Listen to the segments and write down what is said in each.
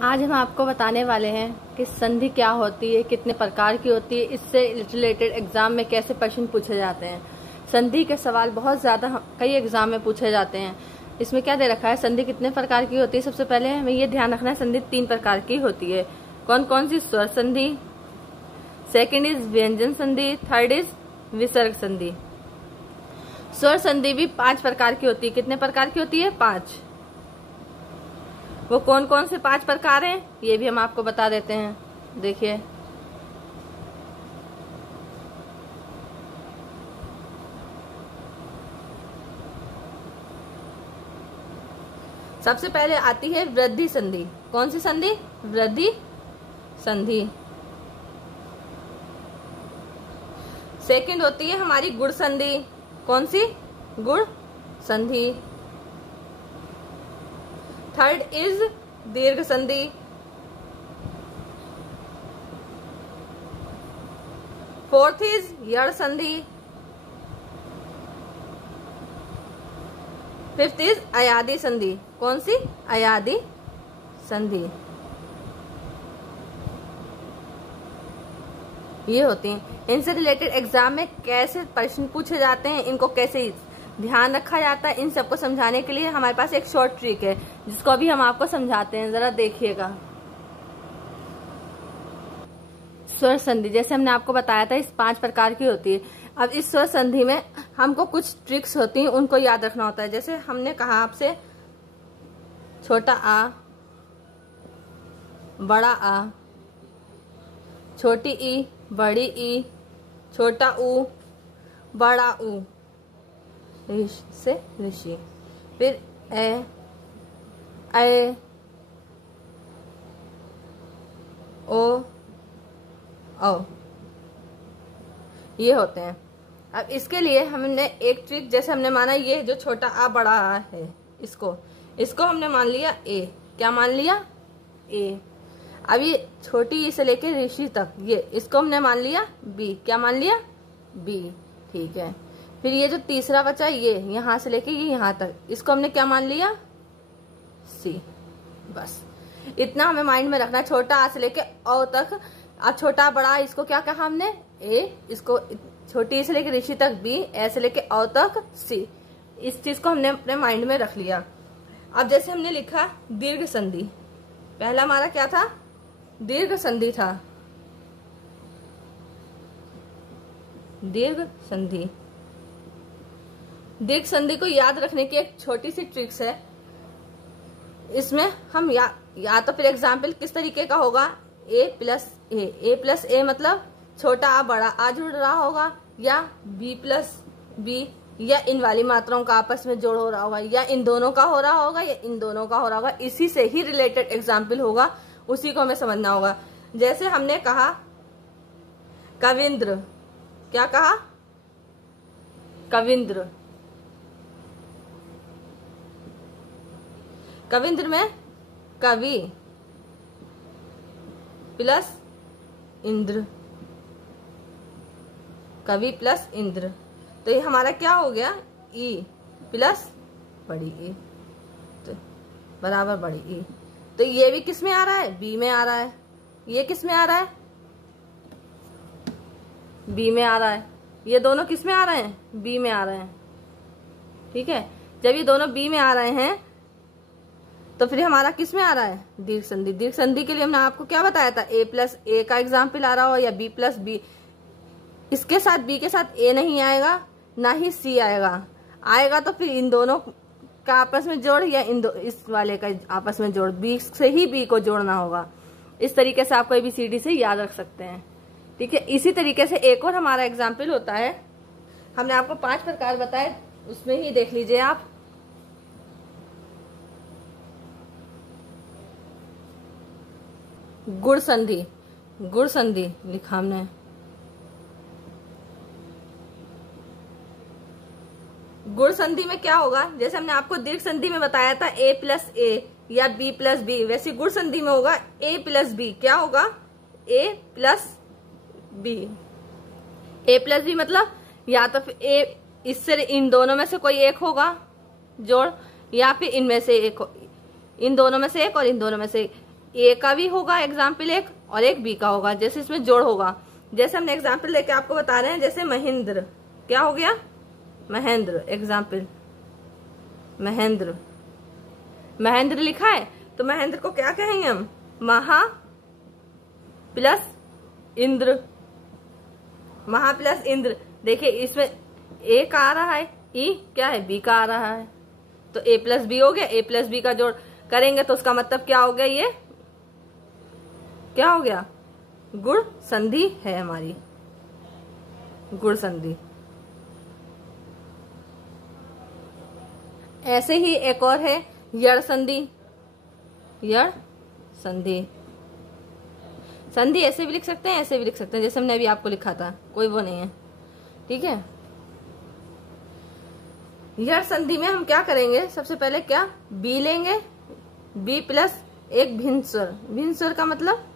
आज हम आपको बताने वाले हैं कि संधि क्या होती है, कितने प्रकार की होती है, इससे रिलेटेड एग्जाम में कैसे प्रश्न पूछे जाते हैं। संधि के सवाल बहुत ज़्यादा कई एग्जाम में पूछे जाते हैं। इसमें क्या दे रखा है, संधि कितने प्रकार की होती है। सबसे पहले हमें ये ध्यान रखना है, संधि 3 प्रकार की होती है। कौन कौन सी? स्वर संधि, सेकेंड इज व्यंजन संधि, थर्ड इज विसर्ग संधि। स्वर संधि भी 5 प्रकार की होती है। कितने प्रकार की होती है? 5। वो कौन कौन से 5 प्रकार हैं ये भी हम आपको बता देते हैं। देखिए, सबसे पहले आती है वृद्धि संधि। कौन सी संधि? वृद्धि संधि। सेकंड होती है हमारी गुण संधि। कौन सी? गुण संधि। थर्ड इज दीर्घ संधि। फोर्थ इज यड़ संधि। फिफ्थ इज अयादी संधि। कौन सी? अयादी संधि। ये होती हैं। इनसे रिलेटेड एग्जाम में कैसे प्रश्न पूछे जाते हैं, इनको कैसे ध्यान रखा जाता है, इन सबको समझाने के लिए हमारे पास एक शॉर्ट ट्रिक है जिसको अभी हम आपको समझाते हैं। जरा देखिएगा। स्वर संधि जैसे हमने आपको बताया था, इस 5 प्रकार की होती है। अब इस स्वर संधि में हमको कुछ ट्रिक्स होती हैं, उनको याद रखना होता है। जैसे हमने कहा आपसे, छोटा आ, बड़ा आ, छोटी ई, बड़ी ई, छोटा ऊ, बड़ा ऊ, ऋष से ऋषि। फिर ए, ओ, औ, ये होते हैं। अब इसके लिए हमने एक ट्रिक, जैसे हमने माना ये जो छोटा आ बड़ा आ है, इसको हमने मान लिया ए। क्या मान लिया? ए। अब ये छोटी ई से लेके ऋषि तक, ये इसको हमने मान लिया बी। क्या मान लिया? बी। ठीक है। फिर ये जो तीसरा बचा, ये यहां से लेके ये यहां तक, इसको हमने क्या मान लिया? सी। बस इतना हमें माइंड में रखना है, छोटा आ से लेके ओ तक। अब छोटा बड़ा, इसको क्या कहा हमने? ए। इसको छोटी से लेके ऋषि तक बी, ए से लेके ओ तक सी। इस चीज को हमने अपने माइंड में रख लिया। अब जैसे हमने लिखा दीर्घ संधि, पहला हमारा क्या था? दीर्घ संधि था। दीर्घ संधि। दीर्घ संधि को याद रखने की एक छोटी सी ट्रिक्स है। इसमें हम या तो फिर एग्जाम्पल किस तरीके का होगा, A plus A. A plus ए मतलब छोटा आ बड़ा आ जुड़ रहा होगा, या बी प्लस बी, या इन वाली मात्राओं का आपस में जोड़ हो रहा होगा, या इन दोनों का हो रहा होगा, या इन दोनों का हो रहा होगा। इसी से ही रिलेटेड एग्जाम्पल होगा, उसी को हमें समझना होगा। जैसे हमने कहा कविंद्र। क्या कहा? कविंद्र। कविंद्र में कवि प्लस इंद्र। कवि प्लस इंद्र, तो ये हमारा क्या हो गया? ई प्लस बड़ी ई, तो बराबर बड़ी ई। तो ये भी किस में आ रहा है? बी में आ रहा है। ये किस में आ रहा है? बी में आ रहा है। ये दोनों किस में आ रहे हैं? बी में आ रहे हैं। ठीक है। जब ये दोनों बी में आ रहे हैं तो फिर हमारा किस में आ रहा है? दीर्घ संधि। दीर्घ संधि के लिए हमने आपको क्या बताया था? ए प्लस ए का एग्जाम्पल आ रहा हो, या बी प्लस बी। इसके साथ बी के साथ ए नहीं आएगा, ना ही सी आएगा। आएगा तो फिर इन दोनों का आपस में जोड़, या इस वाले का आपस में जोड़। बी से ही बी को जोड़ना होगा। इस तरीके से आपको ABCD से याद रख सकते हैं। ठीक है। इसी तरीके से एक और हमारा एग्जाम्पल होता है। हमने आपको 5 प्रकार बताए, उसमें ही देख लीजिए आप। गुण संधि। गुण संधि लिखा हमने। गुण संधि में क्या होगा? जैसे हमने आपको दीर्घ संधि में बताया था ए प्लस ए या बी प्लस बी, वैसे गुण संधि में होगा ए प्लस बी। क्या होगा? A plus B. A plus B मतलब या तो फिर ए, इससे इन दोनों में से कोई एक होगा जोड़, या फिर इनमें से एक, इन दोनों में से एक और इन दोनों में से एक। ए का भी होगा एग्जाम्पल एक और एक बी का होगा, जैसे इसमें जोड़ होगा। जैसे हमने एग्जाम्पल लेके आपको बता रहे हैं, जैसे महेंद्र, क्या हो गया, महेंद्र, एग्जाम्पल महेंद्र, महेंद्र लिखा है तो महेंद्र को क्या कहेंगे हम, महा प्लस इंद्र, महा प्लस इंद्र। देखिए इसमें ए का आ रहा है, ई क्या है, बी का आ रहा है, तो ए प्लस बी हो गया। ए प्लस बी का जोड़ करेंगे तो उसका मतलब क्या हो गया, ये क्या हो गया, गुण संधि है हमारी, गुण संधि। ऐसे ही एक और है यड़ संधि, यड़ संधि। संधि ऐसे भी लिख सकते हैं, ऐसे भी लिख सकते हैं, जैसे हमने अभी आपको लिखा था, कोई वो नहीं है, ठीक है। यड़ संधि में हम क्या करेंगे, सबसे पहले क्या, बी लेंगे, बी प्लस एक भिन्न स्वर। भिन्न स्वर का मतलब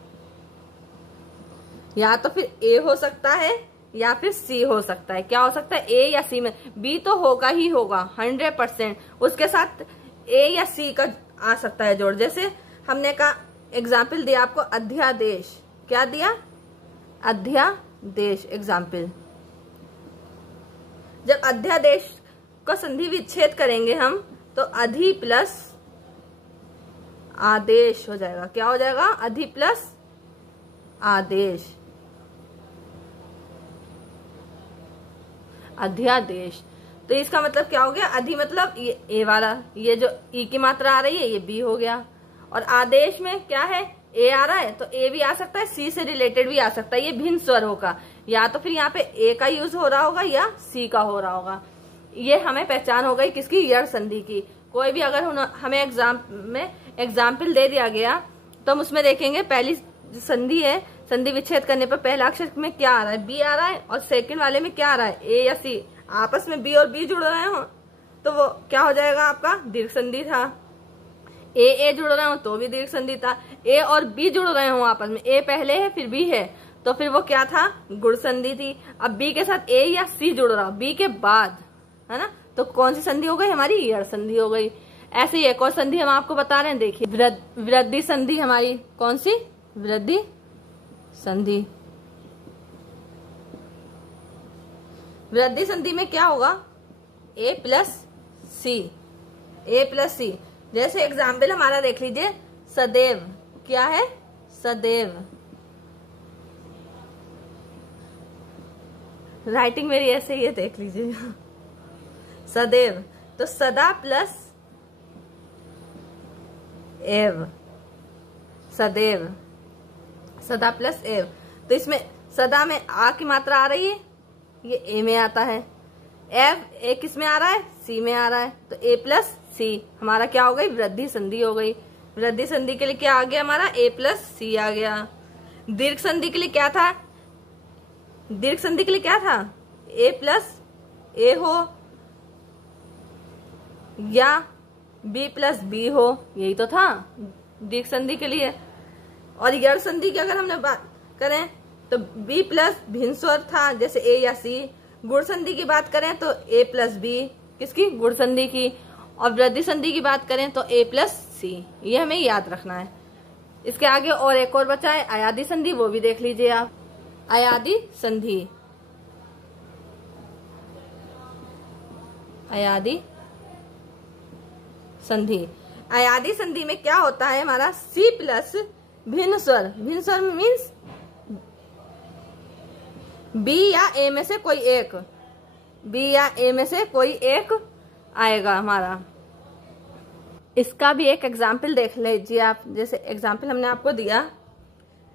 या तो फिर ए हो सकता है या फिर सी हो सकता है। क्या हो सकता है, ए या सी में, बी तो होगा ही होगा 100%, उसके साथ ए या सी का आ सकता है जोड़। जैसे हमने कहा एग्जाम्पल दिया आपको, अध्यादेश, क्या दिया, अध्यादेश एग्जाम्पल। जब अध्यादेश का संधि विच्छेद करेंगे हम तो अधि प्लस आदेश हो जाएगा। क्या हो जाएगा, अधि प्लस आदेश, अध्यादेश। तो इसका मतलब क्या हो गया, अधि मतलब ये ए वाला, ये जो ई की मात्रा आ रही है ये बी हो गया, और आदेश में क्या है, ए आ रहा है तो ए भी आ सकता है, सी से रिलेटेड भी आ सकता है, ये भिन्न स्वर होगा, या तो फिर यहाँ पे ए का यूज हो रहा होगा या सी का हो रहा होगा। ये हमें पहचान हो गई किसकी, यड़ संधि की। कोई भी अगर हमें एग्जाम में एग्जाम्पल दे दिया गया तो हम उसमें देखेंगे पहली संधि है, संधि विच्छेद करने पर पहला अक्षर में क्या आ रहा है, बी आ रहा है, और सेकंड वाले में क्या आ रहा है, ए या सी। आपस में बी और बी जुड़ रहे हो तो वो क्या हो जाएगा, आपका दीर्घ संधि था। ए जुड़ रहे हो तो भी दीर्घ संधि था। ए और बी जुड़ रहे हो आपस में, ए पहले है फिर बी है, तो फिर वो क्या था, गुण संधि थी। अब बी के साथ ए या सी जुड़ रहा, बी के बाद, है ना, तो कौन सी संधि हो गई हमारी, यड़ संधि हो गई। ऐसे ही एक और संधि हम आपको बता रहे हैं, देखिए वृद्धि संधि हमारी, कौन सी, वृद्धि संधि। वृद्धि संधि में क्या होगा, A plus C, A plus सी। जैसे एग्जाम्पल हमारा देख लीजिए, सदैव, क्या है, सदैव। राइटिंग मेरी ऐसे ही है, देख लीजिए, सदैव, तो सदा प्लस एव, सदैव, सदा प्लस एव। तो इसमें सदा में आ की मात्रा आ रही है, ये ए में आता है, एव ए किस में आ रहा है, सी में आ रहा है, तो ए प्लस सी हमारा क्या हो गई, वृद्धि संधि हो गई। वृद्धि संधि के लिए क्या आ गया हमारा, ए प्लस सी आ गया। दीर्घ संधि के लिए क्या था, दीर्घ संधि के लिए क्या था, ए प्लस ए हो या बी प्लस बी हो, यही तो था दीर्घ संधि के लिए। और यड़ संधि की अगर हमने बात करें तो बी प्लस भिन्न स्वर था, जैसे ए या सी। गुण संधि की बात करें तो ए प्लस बी, किसकी, गुण संधि की। और वृद्धि संधि की बात करें तो ए प्लस सी, ये हमें याद रखना है। इसके आगे और एक और बचा है अयादि संधि, वो भी देख लीजिए आप। अयादि संधि, अयादि संधि। अयादि संधि में क्या होता है हमारा, सी प्लस भिन्न स्वर। भिन्न स्वर मीन्स बी या ए में से कोई एक, बी या ए में से कोई एक आएगा हमारा। इसका भी एक एग्जाम्पल देख लीजिए आप। जैसे एग्जाम्पल हमने आपको दिया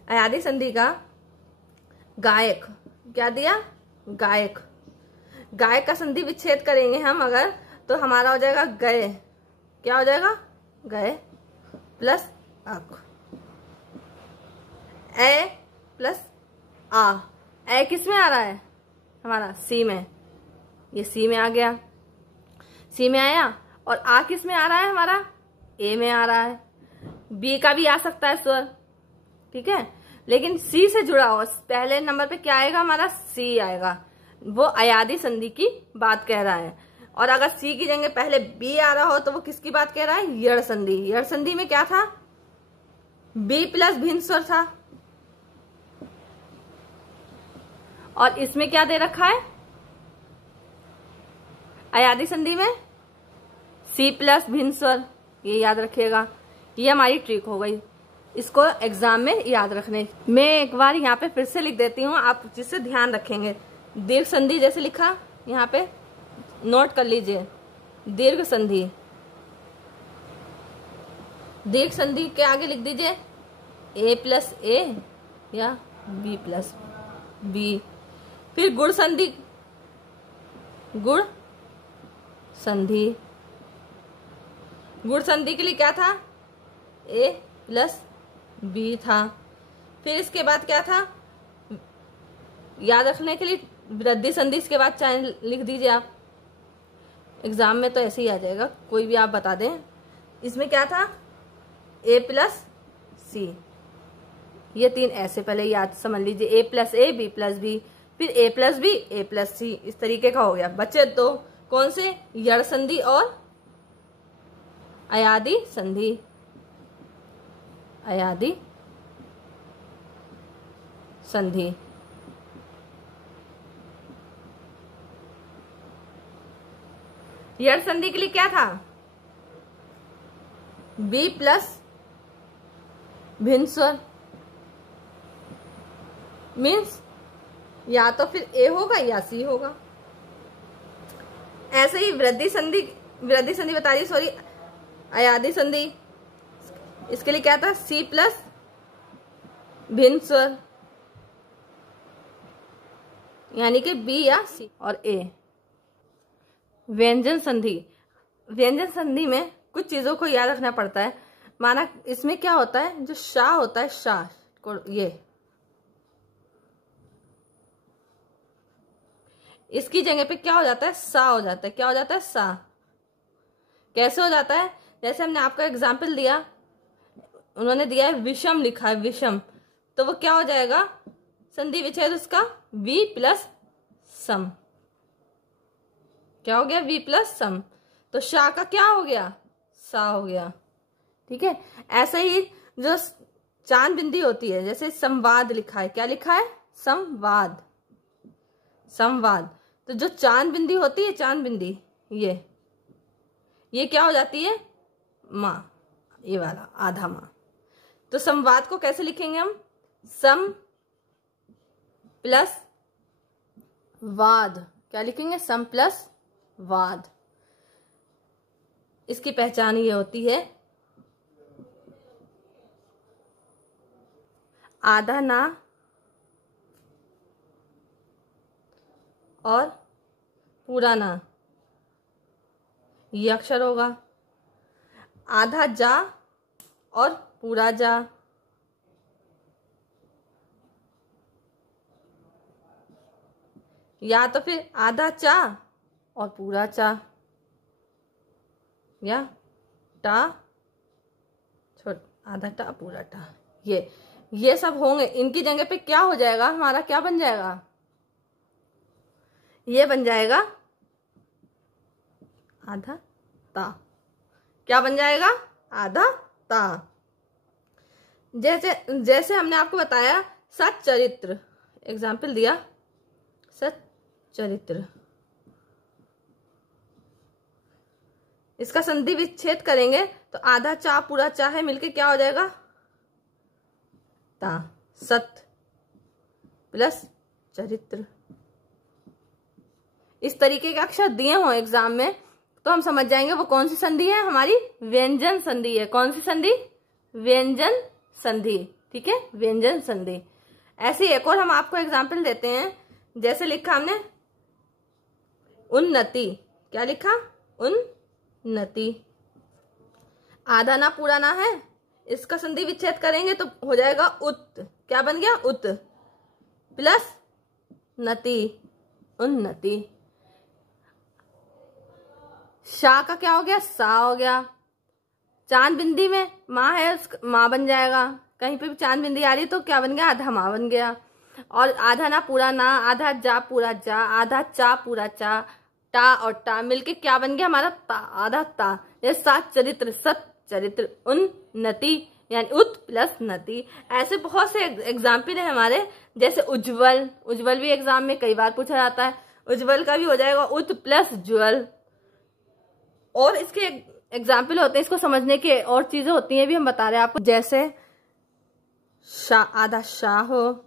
अयादि संधि का, गायक, क्या दिया, गायक। गायक का संधि विच्छेद करेंगे हम अगर, तो हमारा हो जाएगा गए, क्या हो जाएगा, गए प्लस अक, ए प्लस आ। ए किस में आ रहा है हमारा, सी में, ये सी में आ गया, सी में आया। और आ किस में आ रहा है हमारा, ए में आ रहा है। बी का भी आ सकता है स्वर, ठीक है, लेकिन सी से जुड़ा हो, पहले नंबर पे क्या आएगा हमारा, सी आएगा। वो अयादि संधि की बात कह रहा है। और अगर सी की जगह पहले बी आ रहा हो तो वो किसकी बात कह रहा है, यड़ संधि। यड़ संधि में क्या था, बी प्लस भिन्न स्वर था, और इसमें क्या दे रखा है अयादी संधि में, सी प्लस भिन्न स्वर। ये याद रखिएगा, ये हमारी ट्रिक हो गई, इसको एग्जाम में याद रखने। मैं एक बार यहाँ पे फिर से लिख देती हूँ, आप जिससे ध्यान रखेंगे। दीर्घ संधि जैसे लिखा, यहाँ पे नोट कर लीजिए, दीर्घ संधि, दीर्घ संधि के आगे लिख दीजिए ए प्लस ए या बी प्लस बी। फिर गुण संधि, गुण संधि, गुण संधि के लिए क्या था, ए प्लस बी था। फिर इसके बाद क्या था, याद रखने के लिए वृद्धि संधि, इसके बाद चाहे लिख दीजिए आप, एग्जाम में तो ऐसे ही आ जाएगा, कोई भी आप बता दें। इसमें क्या था, ए प्लस सी, ये तीन ऐसे पहले याद समझ लीजिए, A plus A B plus B, फिर A plus B A plus C, इस तरीके का हो गया। बच्चे तो कौन से, यड़ संधि और अयादी संधि, अयादी संधि। यड़ संधि के लिए क्या था, बी प्लस भिन्न स्वर, मीन्स या तो फिर ए होगा या सी होगा। ऐसे ही वृद्धि संधि, वृद्धि संधि बता रही, सॉरी अयादी संधि, इसके लिए क्या था, सी प्लस भिन्न स्वर, यानी कि बी या सी और ए। व्यंजन संधि, व्यंजन संधि में कुछ चीजों को याद रखना पड़ता है। माना इसमें क्या होता है, जो शाह होता है, शाह को ये इसकी जगह पे क्या हो जाता है, सा हो जाता है। क्या हो जाता है, सा। कैसे हो जाता है, जैसे हमने आपका एग्जाम्पल दिया, उन्होंने दिया है विषम लिखा है, विषम, तो वो क्या हो जाएगा, संधि विच्छेद उसका वी प्लस सम। क्या हो गया, वी प्लस सम, तो शा का क्या हो गया, सा हो गया। ठीक है। ऐसे ही जो चांद बिंदी होती है, जैसे संवाद लिखा है, क्या लिखा है, संवाद, संवाद, तो जो चांद बिंदी होती है, चांद बिंदी, ये क्या हो जाती है, माँ, ये वाला आधा माँ। तो संवाद को कैसे लिखेंगे हम, सम प्लस वाद, क्या लिखेंगे, सम प्लस वाद। इसकी पहचान ये होती है, आधा ना और पूरा ना, ये अक्षर होगा। आधा जा और पूरा जा, या तो फिर आधा चा और पूरा चा, या टा आधा टा पूरा टा, ये सब होंगे। इनकी जगह पे क्या हो जाएगा, हमारा क्या बन जाएगा, ये बन जाएगा आधा ता। क्या बन जाएगा, आधा ता। जैसे हमने आपको बताया सच्चरित्र, एग्जाम्पल दिया, सच्चरित्र, इसका संधि विच्छेद करेंगे तो आधा चा पूरा चा है, मिलके क्या हो जाएगा, ता। सत प्लस चरित्र, इस तरीके के अक्षर दिए हो एग्जाम में तो हम समझ जाएंगे वो कौन सी संधि है, हमारी व्यंजन संधि है। कौन सी संधि, व्यंजन संधि। ठीक है, व्यंजन संधि। ऐसे एक और हम आपको एग्जाम्पल देते हैं, जैसे लिखा हमने उन्नति, क्या लिखा, उन्नति, आधा ना पूरा ना है, इसका संधि विच्छेद करेंगे तो हो जाएगा उत, क्या बन गया, उत प्लस नति, उन्नति। शा का क्या हो गया, सा हो गया। चांद बिंदी में माँ है, माँ बन जाएगा। कहीं पे भी चांद बिंदी आ रही तो क्या बन गया, आधा माँ बन गया। और आधा ना पूरा ना, आधा जा पूरा जा, आधा चा पूरा चा, टा और टा मिलके क्या बन गया हमारा, ता, आधा ता। ये सात चरित्र, सत चरित्र, उन्नति, यानी उत प्लस नति। ऐसे बहुत से एग्जाम्पल है हमारे, जैसे उज्जवल, उज्जवल भी एग्जाम में कई बार पूछा जाता है, उज्जवल का भी हो जाएगा उत प्लस ज्वल। और इसके एग्जाम्पल होते हैं, इसको समझने के और चीजें होती हैं भी हम बता रहे हैं आपको, जैसे शाह, आधा शाह हो,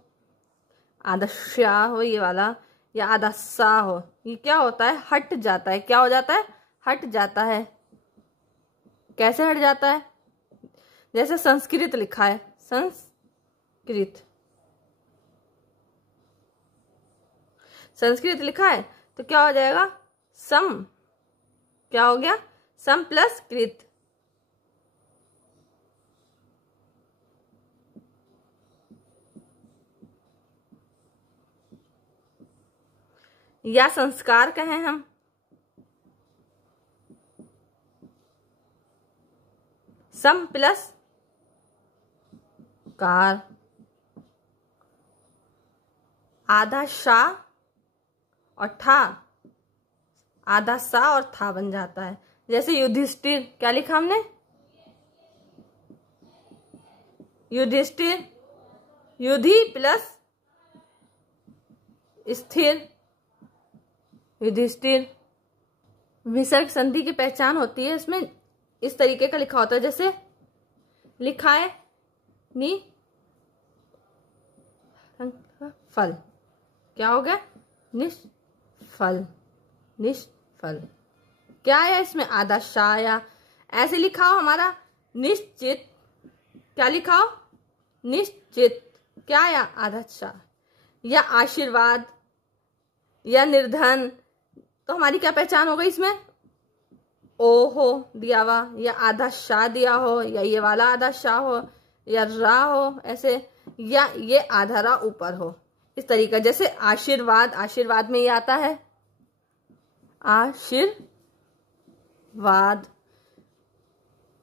आधा शाह हो ये वाला, या आधा सा हो, ये क्या होता है, हट जाता है। क्या हो जाता है, हट जाता है। कैसे हट जाता है, जैसे संस्कृत लिखा है, संस्कृत, संस्कृत लिखा है तो क्या हो जाएगा, सम, क्या हो गया, सम प्लस कृत। या संस्कार कहें हम, सम प्लस कार। आधा शा और ठा, आधा सा और था बन जाता है। जैसे युधिष्ठिर, क्या लिखा हमने, युधिष्ठिर, युधि प्लस स्थिर, युधिष्ठिर। विसर्ग संधि की पहचान होती है, इसमें इस तरीके का लिखा होता है, जैसे लिखा है नी फल, क्या हो गया, निष्फल, निष्फल। क्या है इसमें, आधा शाह, या ऐसे लिखा हो हमारा निश्चित, क्या लिखा हो, निश्चित, क्या आया, आधा शाह। या आशीर्वाद या निर्धन, तो हमारी क्या पहचान हो गई इसमें, ओ हो दिया हुआ, या आधा शाह दिया हो, या ये वाला आधा शाह हो, या रा हो ऐसे, या ये आधा रा ऊपर हो, इस तरीका। जैसे आशीर्वाद, आशीर्वाद में ये आता है आशीर्वाद,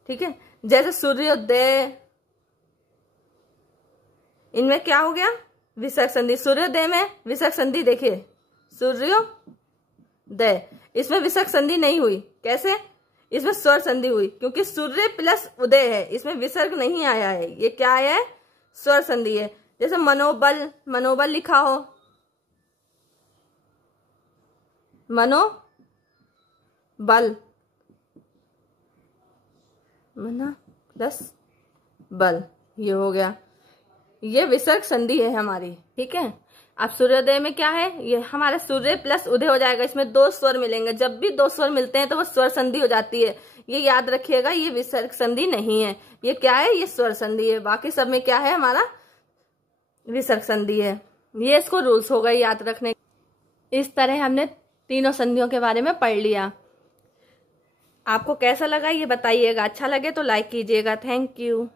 ठीक है। जैसे सूर्योदय, इनमें क्या हो गया, विसर्ग संधि। सूर्योदय में विसर्ग संधि देखिए, सूर्योदय, इसमें विसर्ग संधि नहीं हुई, कैसे, इसमें स्वर संधि हुई, क्योंकि सूर्य प्लस उदय है, इसमें विसर्ग नहीं आया है, ये क्या आया है, स्वर संधि है। जैसे मनोबल, मनोबल लिखा हो, मनोबल, मना प्लस बल, ये हो गया, ये विसर्ग संधि है हमारी, ठीक है। अब सूर्योदय में क्या है, ये हमारा सूर्य प्लस उदय हो जाएगा, इसमें दो स्वर मिलेंगे, जब भी दो स्वर मिलते हैं तो वो स्वर संधि हो जाती है, ये याद रखिएगा, ये विसर्ग संधि नहीं है, ये क्या है, ये स्वर संधि है। बाकी सब में क्या है, हमारा विसर्ग संधि है। ये इसको रूल्स हो गए याद रखने। इस तरह हमने तीनों संधियों के बारे में पढ़ लिया। आपको कैसा लगा ये बताइएगा, अच्छा लगे तो लाइक कीजिएगा। Thank you.